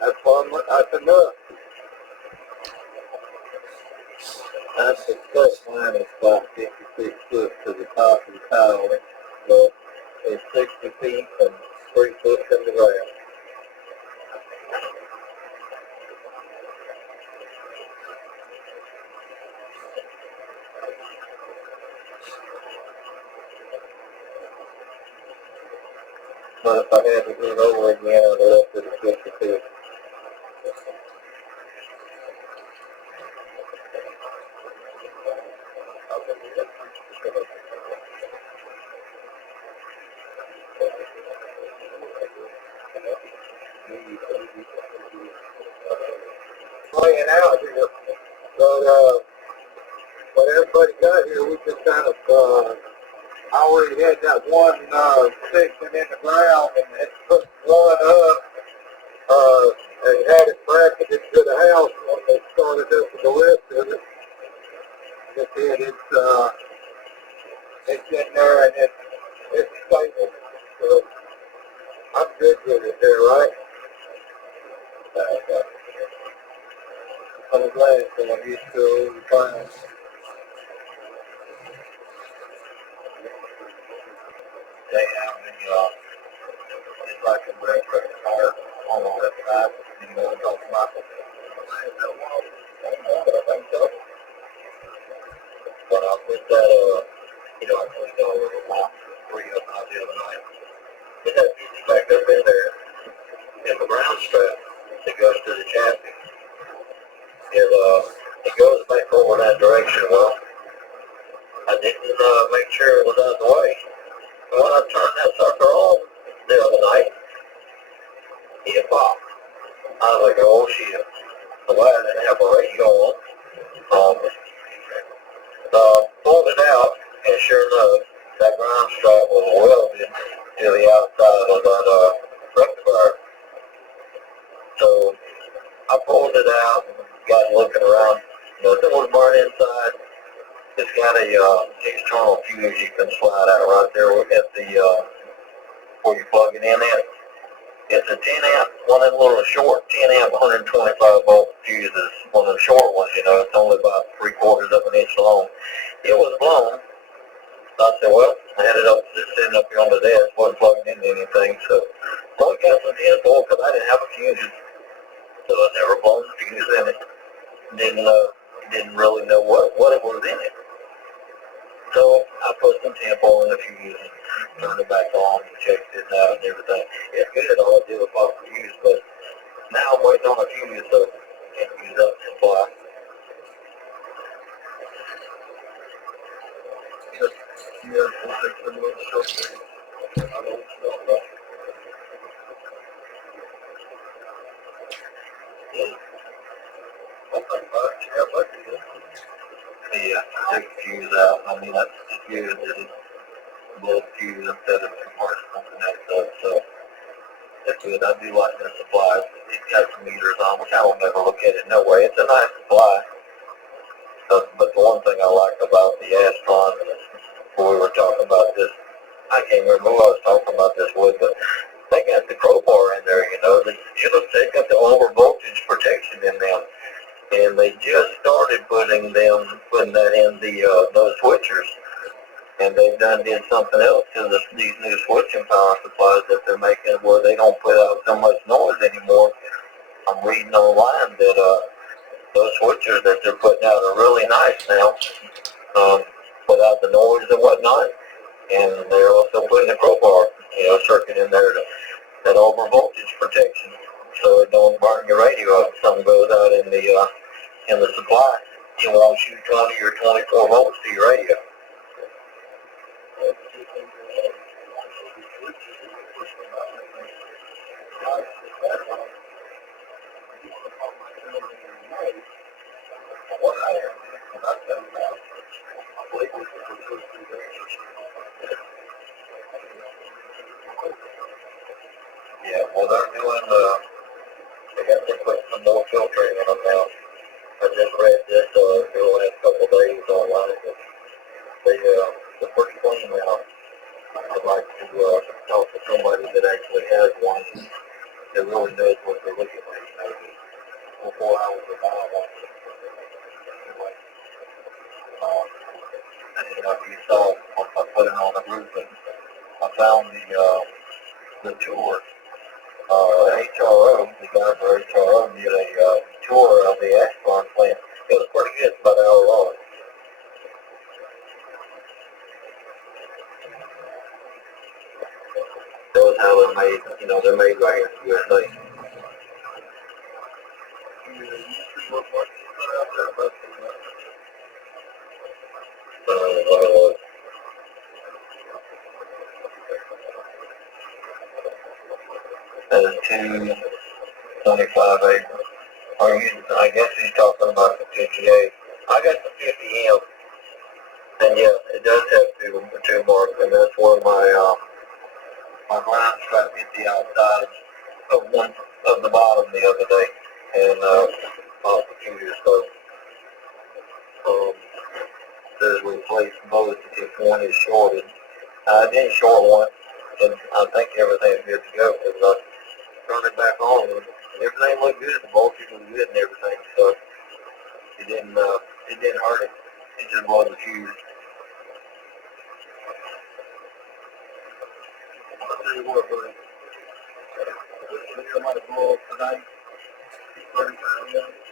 That's one. I said, look, that's the first line is about 56 foot to the top of the tower. So it's 60 feet and 3 foot from the ground. But if I had to do it over again, I'd have left it at 52. Playing out here, but when everybody got here, we just kind of, I already had that one section in the ground and it put one up, and had it bracketed to the house when they started up with the rest of it. Just said it's in there and it's stable. So I'm good with it there, right? I'm glad that I'm used to it over time. They have it's like a red car on the left side, and the other off my I think so. But I put that, I cleaned over the block, 3 of them the other night. It has to back up in there, and the ground strap that goes to the chassis, it goes back over that direction. Well, I didn't make sure it was out of the way. And when I turned that sucker on the other night, it popped. I was like, oh shit. The wire didn't have a radio on. Pulled it out, and sure enough, that ground strap was welded to the outside of that rectifier. So I pulled it out, got looking around. Nothing was burnt inside. It's got a external fuse you can slide out right there at the where you plug it in at. It's a 10 amp, one of them little short 10 amp 125 volt fuses, one of the short ones, it's only about 3/4 of an inch long. It was blown. So I said, well, I had it up, just sitting up here on the desk, wasn't plugging into anything, so I got some 10 volt because I didn't have a fuse, so I never blown the fuse in it. Didn't really know what it was in it. So I put some 10 volt in the fuse and turned it back on and checked it out and everything. It's good, all I did was pop the fuse, but now I'm waiting on a fuse, so I can't use up supply. Yeah, take the fuse out. I mean, that's good that it's blow the fuse instead of commercial and that stuff, so that's good. I do like the supplies. It's got some meters on, which I don't ever look at it no way. It's a nice supply. But the one thing I like about the Astron, before we were talking about this, I can't remember who I was talking about this with, but they got the crowbar in there, they got the over voltage protection in them. And they just started putting that in those switchers. And they've did something else to these new switching power supplies that they're making where they don't put out so much noise anymore. I'm reading online that those switchers that they're putting out are really nice now, without the noise and whatnot. And they're also putting a crowbar, circuit in there that over voltage protection, so it don't burn your radio up. If something goes out in the supply, you won't shoot 20 or 24 volts to your radio. Yeah, well, they put some more filtering in them now. I just read this for the last couple of days online. They're pretty clean now. I'd like to talk to somebody that actually has one that really knows what they look at me, before I was a buy one. Anyway, and you saw once I put it on the roof, and I found the tour. HRO, the guy for HRO did a tour of the Ashburn plant. It was pretty good, about an hour long. That was how they're made, they're made right here in the USA. That is 225 acres. I guess he's talking about the 58. I got the 50M, and yeah, it does have two marks, and that's where my ground tried to get the outside of one of the bottom the other day, and off the computer, so says replace both if one is shorted. I did short one, and I think everything's good to go, because I turned it back on, and everything looked good, the voltage was good and everything, so it didn't hurt it. It just wasn't fused. I'll tell you what, buddy. Somebody blow up tonight, 35 minutes.